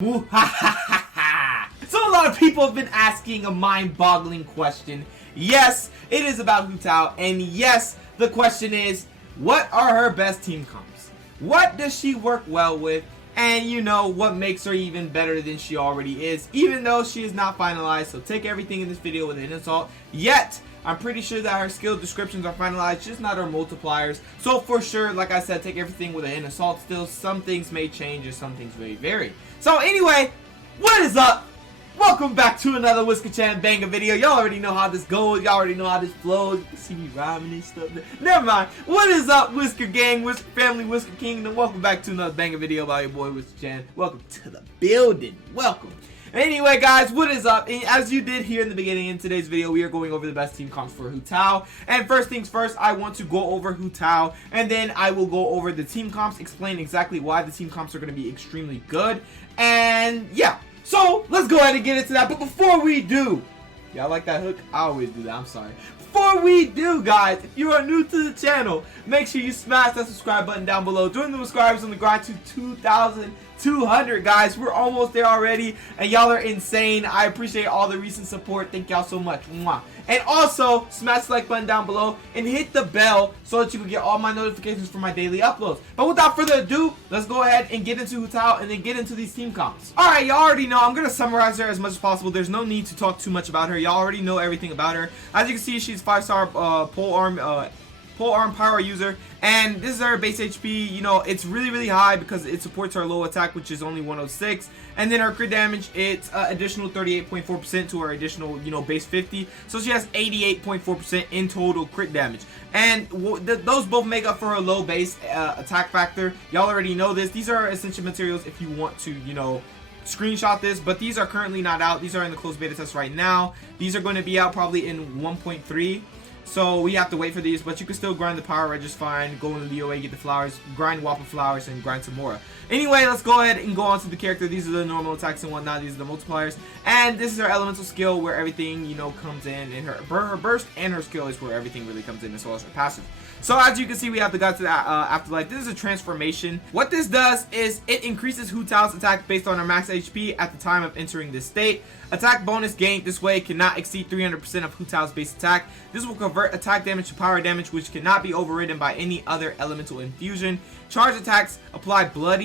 So a lot of people have been asking a mind-boggling question. Yes, it is about Hu Tao, and yes, the question is, what are her best team comps? What does she work well with? And you know, what makes her even better than she already is, even though she is not finalized. So take everything in this video with an insult. Yet, I'm pretty sure that her skill descriptions are finalized, just not her multipliers. So for sure, like I said, take everything with an assault still. Some things may change and some things may vary. So anyway, what is up? Welcome back to another Whisker Chan banger video. Y'all already know how this goes. Y'all already know how this flows. You can see me rhyming and stuff. Never mind. What is up, Whisker Gang, Whisker Family, Whisker Kingdom? Welcome back to another banger video by your boy Whisker Chan. Welcome to the building. Welcome. Anyway, guys, what is up? And as you did hear in the beginning, in today's video, we are going over the best team comps for Hu Tao. And first things first, I want to go over Hu Tao, and then I will go over the team comps, explain exactly why the team comps are going to be extremely good. And yeah, so let's go ahead and get into that. But before we do, y'all like that hook? I always do that. I'm sorry. Before we do, guys, if you are new to the channel, make sure you smash that subscribe button down below. Join the subscribers on the grind to 2,200, guys. We're almost there already, and y'all are insane. I appreciate all the recent support. Thank y'all so much. Mwah. And also, smash the like button down below and hit the bell so that you can get all my notifications for my daily uploads. But without further ado, let's go ahead and get into Hu Tao and then get into these team comps. Alright, y'all already know. I'm going to summarize her as much as possible. There's no need to talk too much about her. Y'all already know everything about her. As you can see, she's 5-star pole arm power user, and this is her base HP. You know, it's really high because it supports her low attack, which is only 106, and then her crit damage, it's additional 38.4% to her additional, you know, base 50, so she has 88.4% in total crit damage, and those both make up for her low base attack factor. Y'all already know this. These are essential materials if you want to, you know, screenshot this, but these are currently not out. These are in the closed beta test right now. These are going to be out probably in 1.3. So we have to wait for these, but you can still grind the power red just fine. Go into the OA, get the flowers, grind Wappa flowers, and grind some more. Anyway, let's go ahead and go on to the character. These are the normal attacks and whatnot. These are the multipliers, and this is her elemental skill where everything, you know, comes in. And her burst and her skill is where everything really comes in, as well as her passive. So as you can see, we have the God to the Afterlife. This is a transformation. What this does is it increases Hu Tao's attack based on her max HP at the time of entering this state. Attack bonus gained this way cannot exceed 300% of Hu Tao's base attack. This will convert attack damage to power damage, which cannot be overridden by any other elemental infusion. Charge attacks apply blood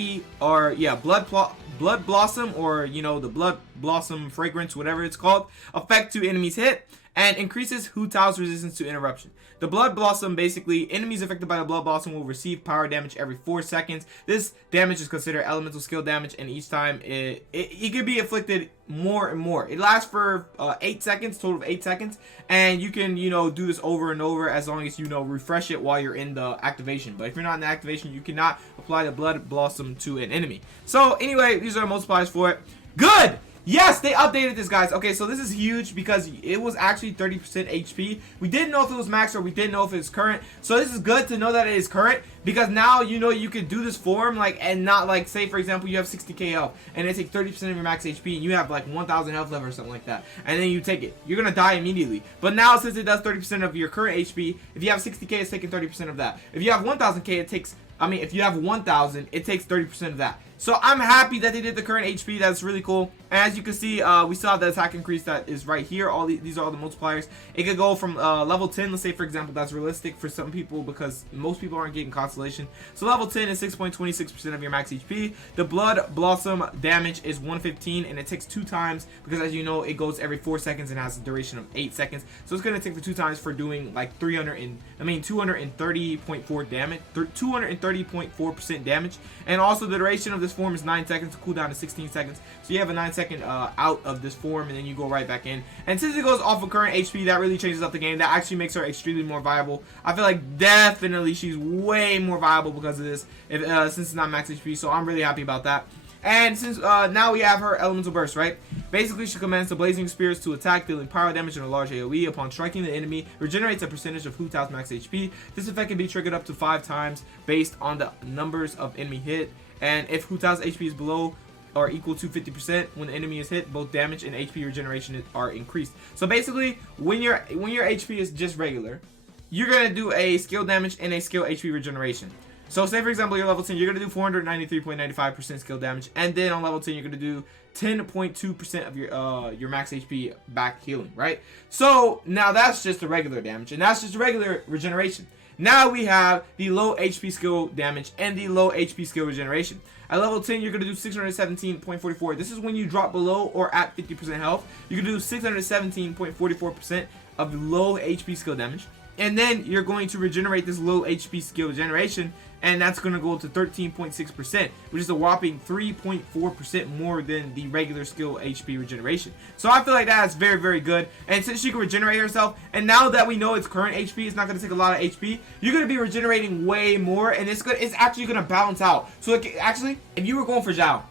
blossom, or you know, the blood blossom fragrance, whatever it's called, effect to enemies hit, and increases Hu Tao's resistance to interruption. The Blood Blossom, basically, enemies affected by the Blood Blossom will receive power damage every 4 seconds. This damage is considered elemental skill damage, and each time it can be inflicted more and more. It lasts for 8 seconds, total of 8 seconds, and you can, you know, do this over and over as long as you know refresh it while you're in the activation. But if you're not in the activation, you cannot apply the Blood Blossom to an enemy. So anyway, these are multipliers for it. Good! Yes, they updated this, guys. Okay, so this is huge because it was actually 30% HP. We didn't know if it was max or we didn't know if it's current. So this is good to know that it is current, because now you know you can do this form, like, and not like, say for example you have 60k health and it takes 30% of your max HP and you have like 1000 health left or something like that, and then you take it, you're gonna die immediately. But now, since it does 30% of your current HP, if you have 60k, it's taking 30% of that. If you have 1000k, it takes, if you have 1000, it takes 30% of that. So I'm happy that they did the current HP. That's really cool. And as you can see, we saw the attack increase that is right here. These are all the multipliers. It could go from level 10. Let's say, for example, that's realistic for some people because most people aren't getting constellation. So level 10 is 6.26% of your max HP. The Blood Blossom damage is 115, and it takes 2 times because, as you know, it goes every 4 seconds and has a duration of 8 seconds. So it's gonna take for 2 times for doing like 230.4 damage, 230.4% damage. And also the duration of this form is 9 seconds, cooldown is 16 seconds. So you have a 9-second out of this form, and then you go right back in. And since it goes off of current HP, that really changes up the game. That actually makes her extremely more viable. I feel like definitely she's way more viable because of this, since it's not max HP. So I'm really happy about that. And since now we have her elemental burst, right? Basically, she commands the blazing spears to attack, dealing power damage and a large AoE. Upon striking the enemy, regenerates a percentage of Hu Tao's max HP. This effect can be triggered up to 5 times based on the numbers of enemy hit. And if Hu Tao's HP is below or equal to 50% when the enemy is hit, both damage and HP regeneration are increased. So basically, when your HP is just regular, you're gonna do a skill damage and a skill HP regeneration. So say for example you're level 10, you're gonna do 493.95% skill damage, and then on level 10 you're gonna do 10.2% of your max HP back healing, right? So now that's just the regular damage, and that's just regular regeneration. Now we have the low HP skill damage and the low HP skill regeneration. At level 10, you're going to do 617.44. This is when you drop below or at 50% health. You can do 617.44% of low HP skill damage. And then you're going to regenerate this low HP skill regeneration, and that's going to go to 13.6%, which is a whopping 3.4% more than the regular skill HP regeneration. So I feel like that's very, very good. And since she can regenerate herself, and now that we know its current HP, it's not going to take a lot of HP, you're going to be regenerating way more, and it's actually going to balance out. So actually, if you were going for Zhao,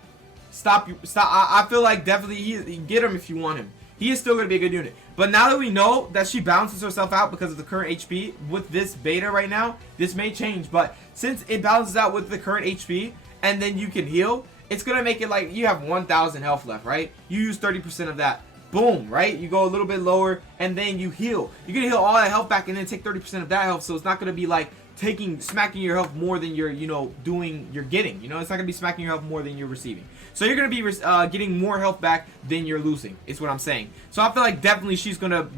stop. I feel like definitely get him if you want him. He is still going to be a good unit. But now that we know that she balances herself out because of the current HP, with this beta right now, this may change. But since it balances out with the current HP, and then you can heal, it's going to make it like you have 1,000 health left, right? You use 30% of that. Boom, right? You go a little bit lower, and then you heal. You're going to heal all that health back, and then take 30% of that health, so it's not going to be like smacking your health more than you're getting. It's not gonna be smacking your health more than you're receiving. So you're gonna be getting more health back than you're losing, is what I'm saying. So I feel like definitely she's gonna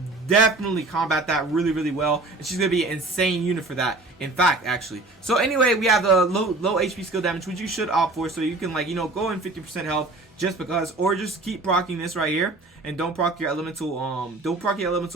combat that really, really well, and she's gonna be an insane unit for that, in fact, actually. So anyway, we have the low HP skill damage, which you should opt for, so you can go in 50% health just because, or just keep proccing this right here, and don't proc your elemental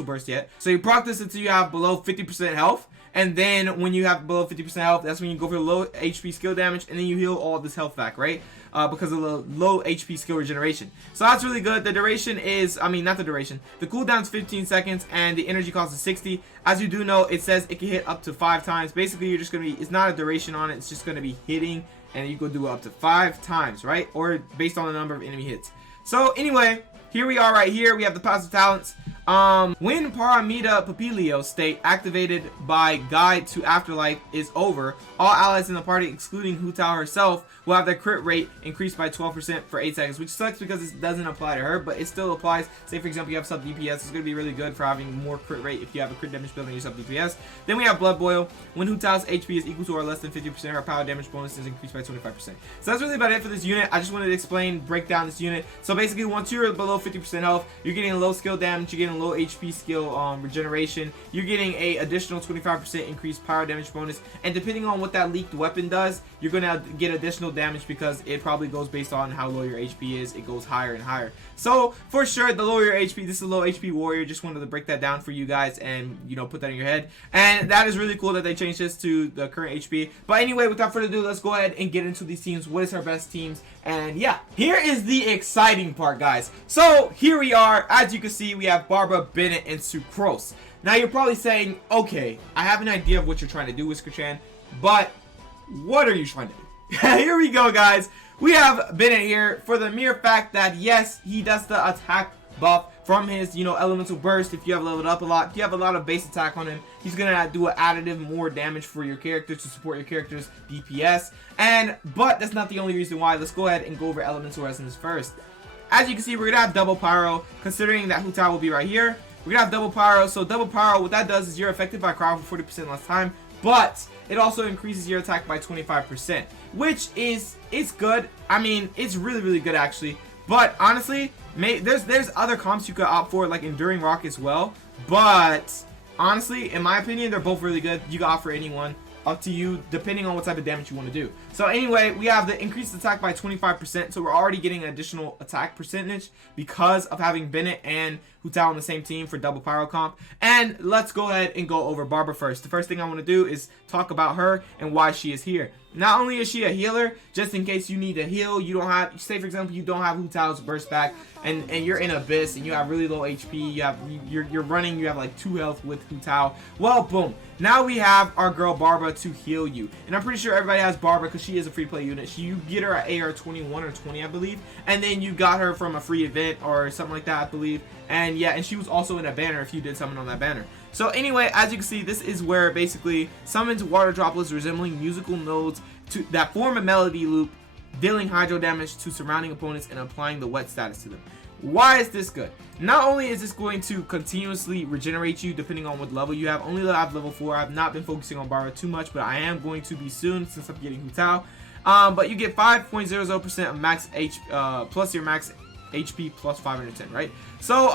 burst yet. So you proc this until you have below 50% health. And then when you have below 50% health, that's when you go for the low HP skill damage, and then you heal all this health back, right? Because of the low HP skill regeneration. So that's really good. The duration is, not the duration. The cooldown is 15 seconds, and the energy cost is 60. As you do know, it says it can hit up to 5 times. Basically, you're just going to be, it's not a duration on it. It's just going to be hitting, and you can do it up to 5 times, right? Or based on the number of enemy hits. So anyway, here we are right here. We have the passive talents. When Paramita Papilio state activated by Guide to Afterlife is over, all allies in the party, excluding Hu Tao herself, will have their crit rate increased by 12% for 8 seconds, which sucks because it doesn't apply to her, but it still applies. Say, for example, you have sub DPS, it's going to be really good for having more crit rate if you have a crit damage build on your sub DPS. Then we have Blood Boil. When Hu Tao's HP is equal to or less than 50%, her power damage bonus is increased by 25%. So that's really about it for this unit. I just wanted to break down this unit. So basically, once you're below 50% health, you're getting a low skill damage, you're getting low HP skill regeneration, you're getting a additional 25% increased power damage bonus, and depending on what that leaked weapon does, you're gonna get additional damage because it probably goes based on how low your HP is. It goes higher and higher. So for sure, the lower your HP, this is a low HP warrior. Just wanted to break that down for you guys and put that in your head. And that is really cool that they changed this to the current HP. But anyway, without further ado, let's go ahead and get into these teams. What is our best teams? And yeah, here is the exciting part, guys. So here we are. As you can see, we have Barbara, Bennett, and Sucrose. Now you're probably saying, okay, I have an idea of what you're trying to do, Whisker-chan, but what are you trying to do? Here we go, guys. We have Bennett here for the mere fact that, yes, he does the attack buff from his, elemental burst. If you have leveled up a lot, if you have a lot of base attack on him, he's gonna do an additive more damage for your characters to support your character's DPS. But that's not the only reason why. Let's go ahead and go over elemental resonance first. As you can see, we're gonna have double pyro, considering that Hu Tao will be right here. We're gonna have double pyro. So double pyro, what that does is you're affected by cryo for 40% less time, but it also increases your attack by 25%, which is good. It's really, really good actually. But honestly, there's other comps you could opt for, like Enduring Rock as well. But honestly, in my opinion, they're both really good. You can opt for anyone. Up to you, depending on what type of damage you want to do. So anyway, we have the increased attack by 25%, so we're already getting an additional attack percentage because of having Bennett and Hu Tao on the same team for double pyro comp. And let's go ahead and go over Barbara first. The first thing I want to do is talk about her and why she is here. Not only is she a healer, just in case you need to heal, you don't have, say for example, you don't have Hu Tao's burst back, and you're in Abyss and you have really low HP, you're running, you have like 2 health with Hu Tao. Well, boom. Now we have our girl Barbara to heal you. And I'm pretty sure everybody has Barbara because she is a free play unit. You get her at AR 21 or 20, I believe. And then you got her from a free event or something like that, I believe. And yeah, and she was also in a banner if you did summon on that banner. So anyway, as you can see, this is where basically summons water droplets resembling musical notes that form a melody loop dealing hydro damage to surrounding opponents and applying the wet status to them. Why is this good? Not only is this going to continuously regenerate you depending on what level you have. Only have level 4. I've not been focusing on Barbara too much, but I am going to be soon since I'm getting Hu Tao. But you get 5.00% of max plus your max HP plus 510, right? So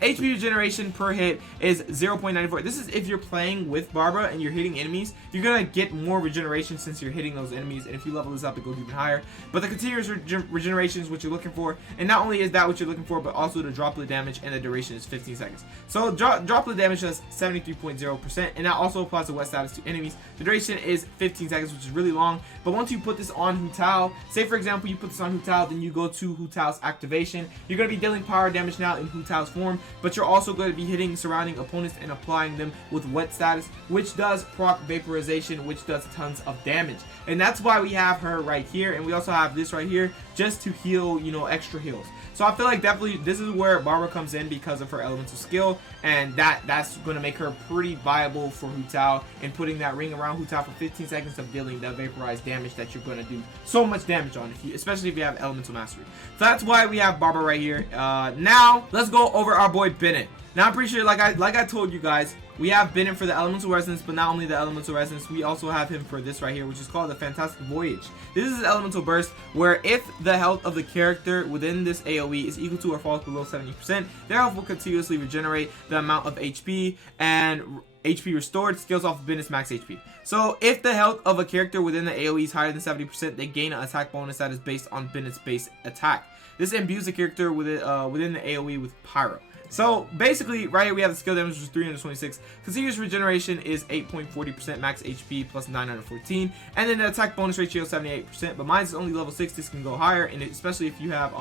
HP regeneration per hit is 0.94. This is if you're playing with Barbara and you're hitting enemies, you're gonna get more regeneration since you're hitting those enemies, and if you level this up, it goes even higher. But the continuous regeneration is what you're looking for, and not only is that what you're looking for, but also the droplet damage, and the duration is 15 seconds. So droplet damage does 73.0%, and that also applies the wet status to enemies. The duration is 15 seconds, which is really long. But once you put this on Hu Tao, say for example you put this on Hu Tao, then you go to Hu Tao's activation, you're going to be dealing power damage now in Hu Tao's form, but you're also going to be hitting surrounding opponents and applying them with wet status, which does proc vaporization, which does tons of damage. And that's why we have her right here, and we also have this right here just to heal, you know, extra heals. So I feel like definitely this is where Barbara comes in because of her elemental skill, and that's going to make her pretty viable for Hu Tao, and putting that ring around Hu Tao for 15 seconds of dealing that vaporized damage that you're going to do so much damage on, especially if you have elemental mastery. So that's why we have Barbara right here. Now let's go over our boy Bennett. Now I'm pretty sure, like I told you guys, we have Bennett for the elemental resonance, but not only the elemental resonance, we also have him for this right here, which is called the Fantastic Voyage. This is elemental burst, where if the health of the character within this AoE is equal to or falls below 70%, their health will continuously regenerate the amount of HP, and HP restored scales off of Bennett's max HP. So if the health of a character within the AoE is higher than 70%, they gain an attack bonus that is based on Bennett's base attack. This imbues the character within the AoE with Pyro. So basically, right here we have the skill damage, which is 326. Continuous regeneration is 8.40% max HP plus 914, and then the attack bonus ratio is 78%. But mine is only level 6. This can go higher, and especially if you have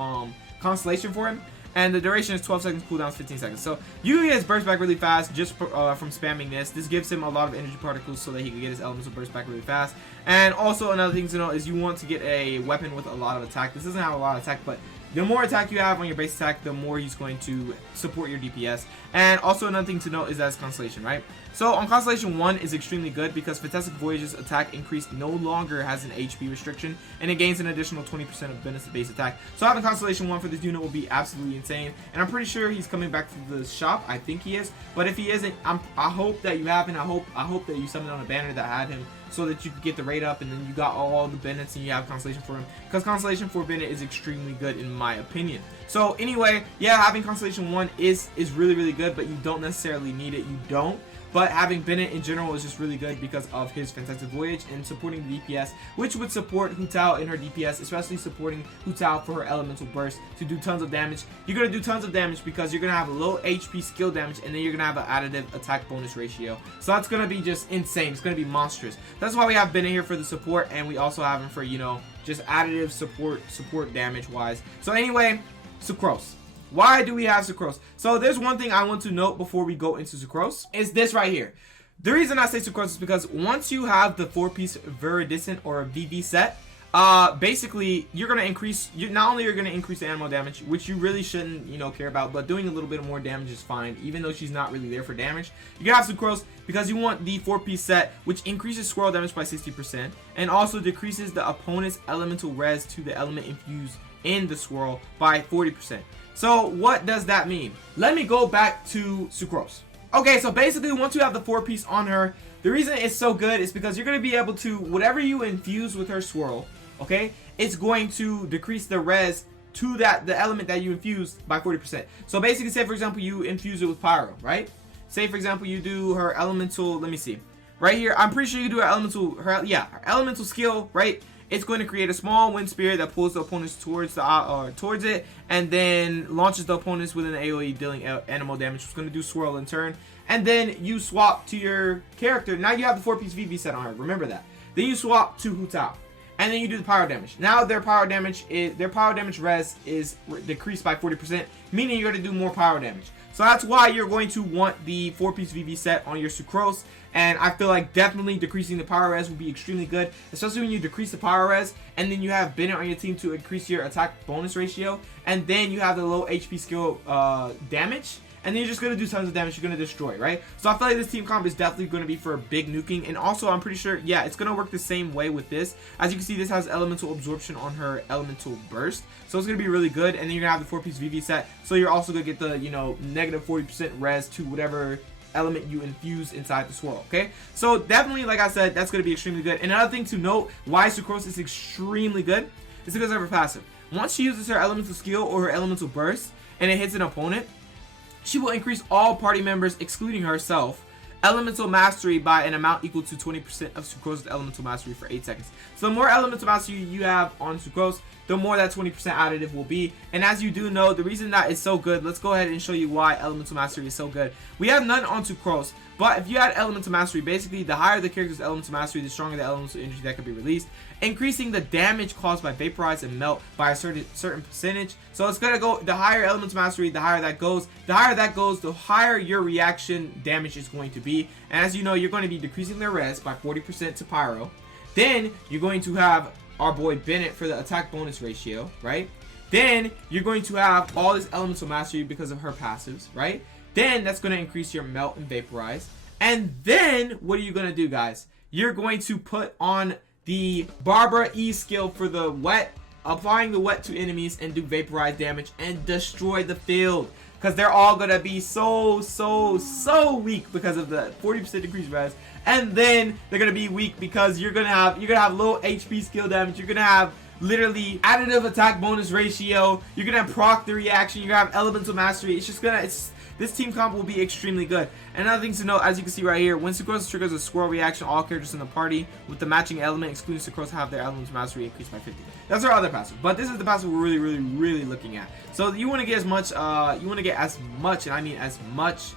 Constellation for him. And the duration is 12 seconds, cooldown is 15 seconds. So you can get his burst back really fast just from spamming this. This gives him a lot of energy particles so that he can get his elemental burst back really fast. And also another thing to know is you want to get a weapon with a lot of attack. This doesn't have a lot of attack, but the more attack you have on your base attack, the more he's going to support your DPS. And also another thing to note is that it's Constellation, right? So on Constellation 1 is extremely good because Fantastic Voyage's attack increase no longer has an HP restriction, and it gains an additional 20% of Bennett's base attack. So having Constellation 1 for this unit will be absolutely insane, and I'm pretty sure he's coming back to the shop. I think he is, but if he isn't, I hope that you have him. I hope that you summoned on a banner that had him, so that you could get the rate up, and then you got all the Bennetts and you have Constellation for him, because Constellation for Bennett is extremely good in my opinion. So anyway, yeah, having Constellation 1 is really, really good, but you don't necessarily need it. You don't. But having Bennett in general is just really good because of his Fantastic Voyage and supporting the DPS, which would support Hu Tao in her DPS, especially supporting Hu Tao for her elemental burst to do tons of damage. You're going to do tons of damage because you're going to have a low HP skill damage, and then you're going to have an additive attack bonus ratio. So that's going to be just insane. It's going to be monstrous. That's why we have Bennett here for the support, and we also have him for, you know, just additive support damage wise. So anyway, Sucrose. Why do we have Sucrose? So there's one thing I want to note before we go into Sucrose, is this right here. The reason I say Sucrose is because once you have the 4-piece Viridescent or VV set, basically you're gonna increase. Not only you're gonna increase the animal damage, which you really shouldn't, you know, care about, but doing a little bit more damage is fine, even though she's not really there for damage. You can have Sucrose because you want the 4-piece set, which increases swirl damage by 60% and also decreases the opponent's elemental res to the element infused in the swirl by 40%. So what does that mean? Let me go back to Sucrose. Okay, so basically once you have the 4-piece on her, the reason it's so good is because you're going to be able to, whatever you infuse with her swirl, okay, it's going to decrease the res to the element that you infused by 40%. So basically, say for example you infuse it with Pyro, right? Say for example you do her elemental, let me see. Right here, I'm pretty sure you do her elemental skill, right? It's going to create a small wind spirit that pulls the opponents towards it, and then launches the opponents with an AoE dealing animal damage. It's going to do swirl in turn, and then you swap to your character. Now you have the 4-piece VV set on her. Remember that. Then you swap to Hu Tao, and then you do the power damage. Now their power damage res is decreased by 40%, meaning you're going to do more power damage. So that's why you're going to want the 4-piece VV set on your Sucrose. And I feel like definitely decreasing the power res will be extremely good, especially when you decrease the power res and then you have Bennett on your team to increase your attack bonus ratio, and then you have the low HP skill damage, and then you're just going to do tons of damage. You're going to destroy, right? So I feel like this team comp is definitely going to be for big nuking. And also, I'm pretty sure, yeah, it's going to work the same way with this. As you can see, this has elemental absorption on her elemental burst, so it's going to be really good. And then you're going to have the 4-piece VV set, so you're also going to get the, you know, negative 40% res to whatever element you infuse inside the swirl. Okay, so definitely, like I said, that's going to be extremely good. And another thing to note why Sucrose is extremely good is because of her passive. Once she uses her elemental skill or her elemental burst and it hits an opponent, she will increase all party members, excluding herself, elemental mastery by an amount equal to 20% of Sucrose's elemental mastery for 8 seconds. So the more elemental mastery you have on Sucrose, the more that 20% additive will be. And as you do know, the reason that is so good, let's go ahead and show you why elemental mastery is so good. We have none on Sucrose, but if you add elemental mastery, basically the higher the character's elemental mastery, the stronger the elemental energy that can be released, increasing the damage caused by Vaporize and Melt by a certain percentage. So it's gonna go, the higher elemental mastery, the higher that goes, the higher your reaction damage is going to be. And as you know, you're going to be decreasing their res by 40% to Pyro. Then you're going to have our boy Bennett for the attack bonus ratio, right? Then you're going to have all this elemental mastery because of her passives, right? Then that's going to increase your Melt and Vaporize. And then what are you going to do, guys? You're going to put on the Barbara E skill for the wet, applying the wet to enemies and do Vaporize damage and destroy the field. Because they're all going to be so weak because of the 40% decreased res. And then they're going to be weak because you're going to have low HP skill damage. You're going to have literally additive attack bonus ratio. You're going to have proc the reaction. You're going to have elemental mastery. It's just going to, this team comp will be extremely good. And another thing to note, as you can see right here, when Sucrose triggers a swirl reaction, all characters in the party with the matching element, excluding Sucrose, have their elemental mastery increased by 50. That's our other passive, but this is the passive we're really looking at. So you want to get as much, and I mean as much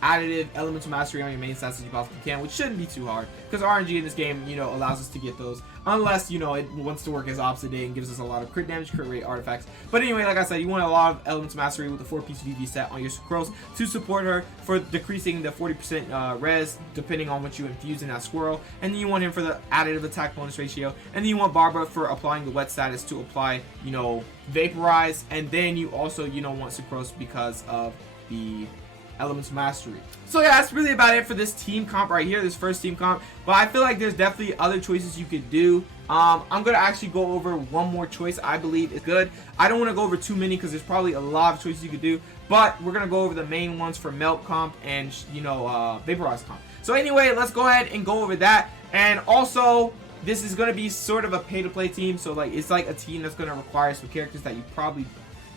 additive elemental mastery on your main stats as you possibly can, which shouldn't be too hard because RNG in this game, you know, allows us to get those, unless, you know, it wants to work as opposite day and gives us a lot of crit damage, crit rate artifacts. But anyway, like I said, you want a lot of elemental mastery with the 4-piece VV set on your Sucrose to support her for decreasing the 40% res depending on what you infuse in that swirl. And then you want him for the additive attack bonus ratio. And then you want Barbara for applying the wet status to apply, you know, Vaporize. And then you also, you know, want Sucrose because of the elemental mastery. So yeah, that's really about it for this team comp right here, this first team comp. But I feel like there's definitely other choices you could do. I'm gonna actually go over one more choice I believe is good. I don't want to go over too many because there's probably a lot of choices you could do, but we're gonna go over the main ones for Melt comp and, you know, Vaporize comp. So anyway, let's go ahead and go over that. And also, this is gonna be sort of a pay-to-play team, so like it's like a team that's gonna require some characters that you probably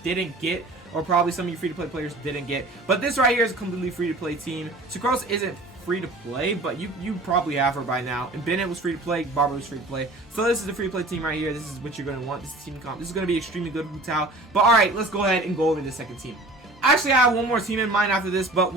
didn't get, or probably some of your free-to-play players didn't get. But this right here is a completely free-to-play team. Sucrose isn't free-to-play, but you probably have her by now. And Bennett was free-to-play, Barbara was free-to-play. So this is the free-to-play team right here. This is what you're going to want. This is team comp. This is going to be extremely good, Hu Tao. But alright, let's go ahead and go over the second team. Actually, I have one more team in mind after this, but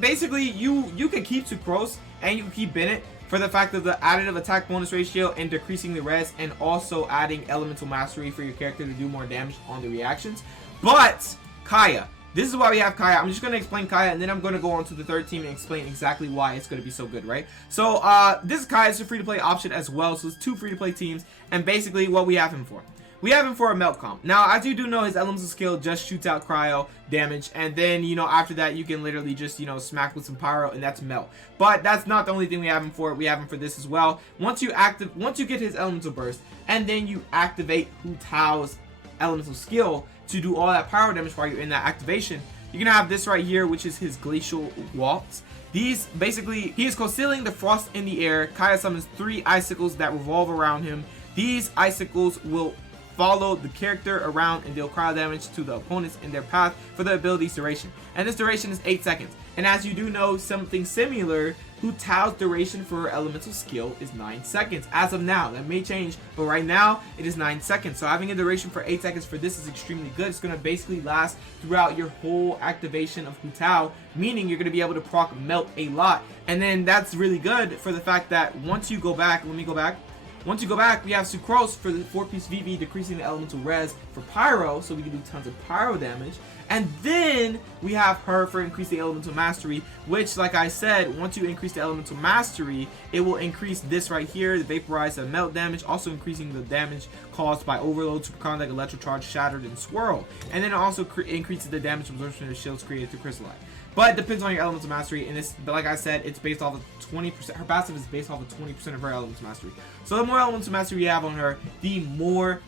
basically, you can keep Sucrose and you can keep Bennett for the fact of the additive attack bonus ratio and decreasing the res, and also adding elemental mastery for your character to do more damage on the reactions. But Kaya, this is why we have Kaya. I'm just going to explain Kaya, and then I'm going to go on to the third team and explain exactly why it's going to be so good, right? So this is Kaya. It's a free-to-play option as well, so it's 2 free-to-play teams, and basically what we have him for. We have him for a Melt comp. Now, as you do know, his elemental skill just shoots out cryo damage, and then, you know, after that, you can literally just, you know, smack with some pyro, and that's Melt. But that's not the only thing we have him for. We have him for this as well. Once you get his elemental burst, and then you activate Hu Tao's elemental skill to do all that pyro damage while you're in that activation, you're gonna have this right here, which is his glacial waltz. These basically, he is concealing the frost in the air. Kaya summons 3 icicles that revolve around him. These icicles will follow the character around and deal cryo damage to the opponents in their path for the ability's duration. And this duration is 8 seconds. And as you do know, something similar, Hu Tao's duration for her elemental skill is 9 seconds. As of now, that may change, but right now, it is 9 seconds. So having a duration for 8 seconds for this is extremely good. It's going to basically last throughout your whole activation of Hu Tao, meaning you're going to be able to proc Melt a lot. And then that's really good for the fact that once you go back, once you go back, we have Sucrose for the 4-piece VV, decreasing the elemental res for pyro, so we can do tons of pyro damage. And then we have her for increasing elemental mastery, which, like I said, once you increase the elemental mastery, it will increase this right here, the vaporize and melt damage, also increasing the damage caused by overload, superconduct, electrocharge, shattered, and swirl. And then it also increases the damage absorption of shields created through crystallite. But it depends on your elemental mastery, and this, but like I said, it's based off of 20%. Her passive is based off of 20% of her elemental mastery. So the more elemental mastery you have on her, the more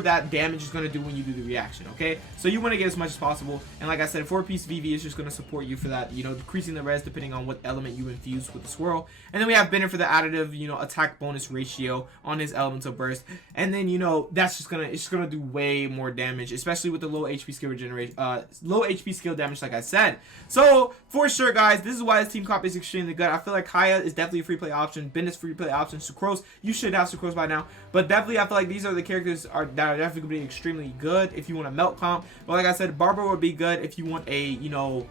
that damage is going to do when you do the reaction, okay? So you want to get as much as possible, and like I said, 4-piece VV is just going to support you for that, you know, decreasing the res depending on what element you infuse with the swirl. And then we have Bennett for the additive, you know, attack bonus ratio on his elemental burst, and then, you know, that's just gonna, it's just gonna do way more damage, especially with the low HP skill regeneration, low HP skill damage, like I said. So for sure, guys, this is why this team comp is extremely good. I feel like Kaya is definitely a free play option, Bennett's free play option, Sucrose, you should have Sucrose by now, but definitely I feel like these are the characters that are definitely going to be extremely good if you want a melt comp. But like I said, Barber would be good if you want a, you know,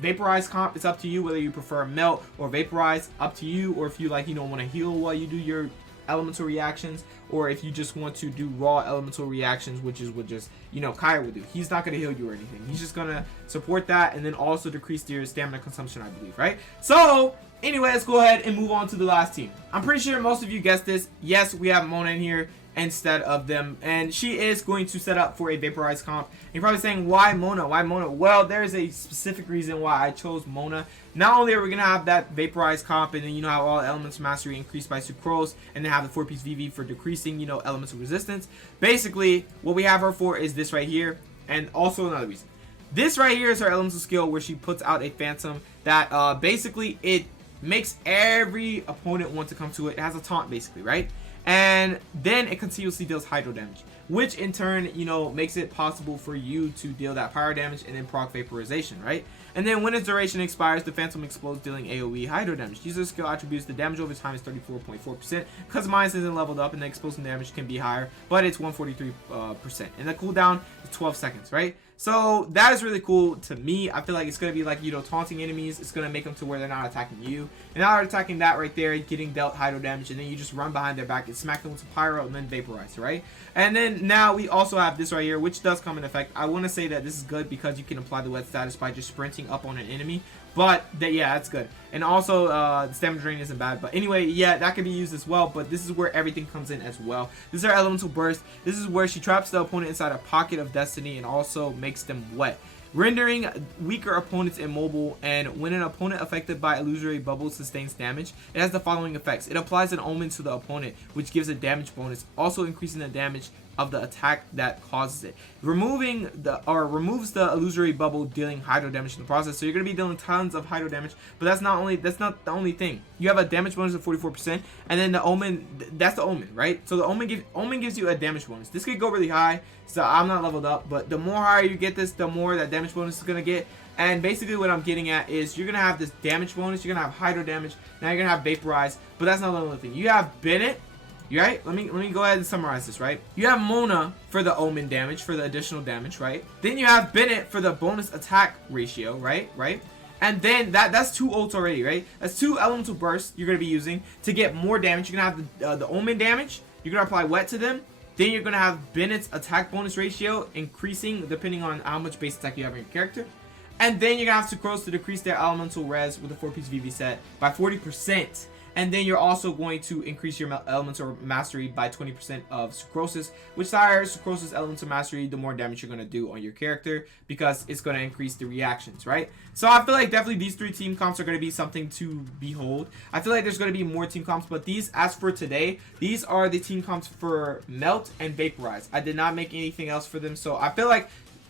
vaporize comp. It's up to you whether you prefer melt or vaporize, up to you. Or if you, like, you know, want to heal while you do your elemental reactions, or if you just want to do raw elemental reactions, which is what just, you know, Kaya would do. He's not going to heal you or anything. He's just going to support that and then also decrease your stamina consumption, I believe, right? So anyway, let's go ahead and move on to the last team. I'm pretty sure most of you guessed this. Yes, we have Mona in here instead of them, and she is going to set up for a vaporize comp. You're probably saying, why Mona? Why Mona? Well, there's a specific reason why I chose Mona. Not only are we gonna have that vaporize comp, and then, you know, have all elements mastery increased by Sucrose, and then have the 4-piece VV for decreasing, you know, elemental resistance. Basically, what we have her for is this right here, and also another reason. This right here is her elemental skill where she puts out a phantom that basically it makes every opponent want to come to it. It has a taunt basically, right? And then it continuously deals hydro damage, which in turn, you know, makes it possible for you to deal that pyro damage and then proc vaporization, right? And then when its duration expires, the phantom explodes, dealing AoE hydro damage. User skill attributes, the damage over time is 34.4%. Because mine isn't leveled up and the explosive damage can be higher, but it's 143%. And the cooldown is 12 seconds, right? So that is really cool to me. I feel like it's going to be like, you know, taunting enemies. It's going to make them to where they're not attacking you. And now they're attacking that right there, getting dealt hydro damage. And then you just run behind their back and smack them with some pyro and then vaporize, right? And then now we also have this right here, which does come in effect. I want to say that this is good because you can apply the wet status by just sprinting up on an enemy. But yeah, that's good. And also the stamina drain isn't bad. But anyway, yeah, that can be used as well. But this is where everything comes in as well. This is our elemental burst. This is where she traps the opponent inside a pocket of destiny and also makes them wet, rendering weaker opponents immobile. And when an opponent affected by illusory bubbles sustains damage, it has the following effects. It applies an omen to the opponent, which gives a damage bonus, also increasing the damage of the attack that causes it. Removes the illusory bubble, dealing hydro damage in the process. So you're gonna be dealing tons of hydro damage, but that's not the only thing. You have a damage bonus of 44%, and then the omen, that's the omen, right? So the omen gives you a damage bonus. This could go really high, so I'm not leveled up, but the more higher you get this, the more that damage bonus is gonna get. And basically what I'm getting at is you're gonna have this damage bonus, you're gonna have hydro damage, now you're gonna have vaporize, but that's not the only thing. You have Bennett. Right? Let me go ahead and summarize this, right? You have Mona for the omen damage, for the additional damage, right? Then you have Bennett for the bonus attack ratio, right? And then that's 2 ults already, right? That's 2 elemental bursts you're going to be using to get more damage. You're going to have the omen damage. You're going to apply wet to them. Then you're going to have Bennett's attack bonus ratio increasing depending on how much base attack you have in your character. And then you're going to have Sucrose to decrease their elemental res with a 4-piece VV set by 40%. And then you're also going to increase your elemental mastery by 20% of Sucrosis, which the higher Sucrosis elemental mastery, the more damage you're going to do on your character, because it's going to increase the reactions, right? So I feel like definitely these 3 team comps are going to be something to behold. I feel like there's going to be more team comps, but these, as for today, these are the team comps for Melt and Vaporize. I did not make anything else for them, so I feel like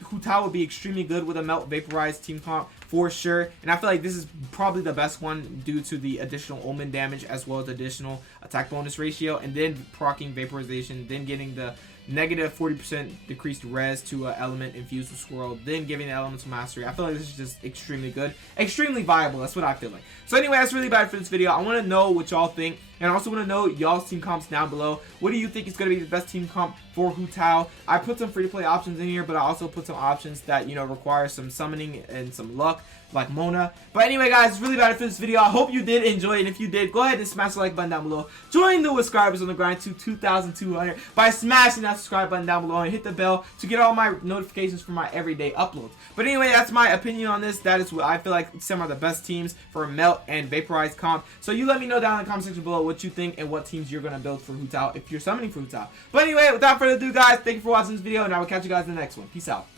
Hu Tao would be extremely good with a Melt Vaporize team comp for sure, and I feel like this is probably the best one due to the additional omen damage as well as additional attack bonus ratio, and then proccing vaporization, then getting the negative 40% decreased res to an element infused with swirl, then giving the elemental mastery. I feel like this is just extremely good, extremely viable. That's what I feel like. So anyway, that's really bad for this video. I want to know what y'all think, and I also want to know y'all's team comps down below. What do you think is going to be the best team comp for Hu Tao? I put some free to play options in here, but I also put some options that, you know, require some summoning and some luck, like Mona. But anyway, guys, it's really bad for this video. I hope you did enjoy it, and if you did, go ahead and smash the like button down below. Join the subscribers on the grind to 2,200 by smashing that that subscribe button down below and hit the bell to get all my notifications for my everyday uploads. But anyway, that's my opinion on this. That is what I feel like some of the best teams for Melt and Vaporize comp. So you let me know down in the comment section below what you think and what teams you're going to build for Hu Tao if you're summoning for Hu Tao. But anyway, without further ado, guys, thank you for watching this video, and I will catch you guys in the next one. Peace out.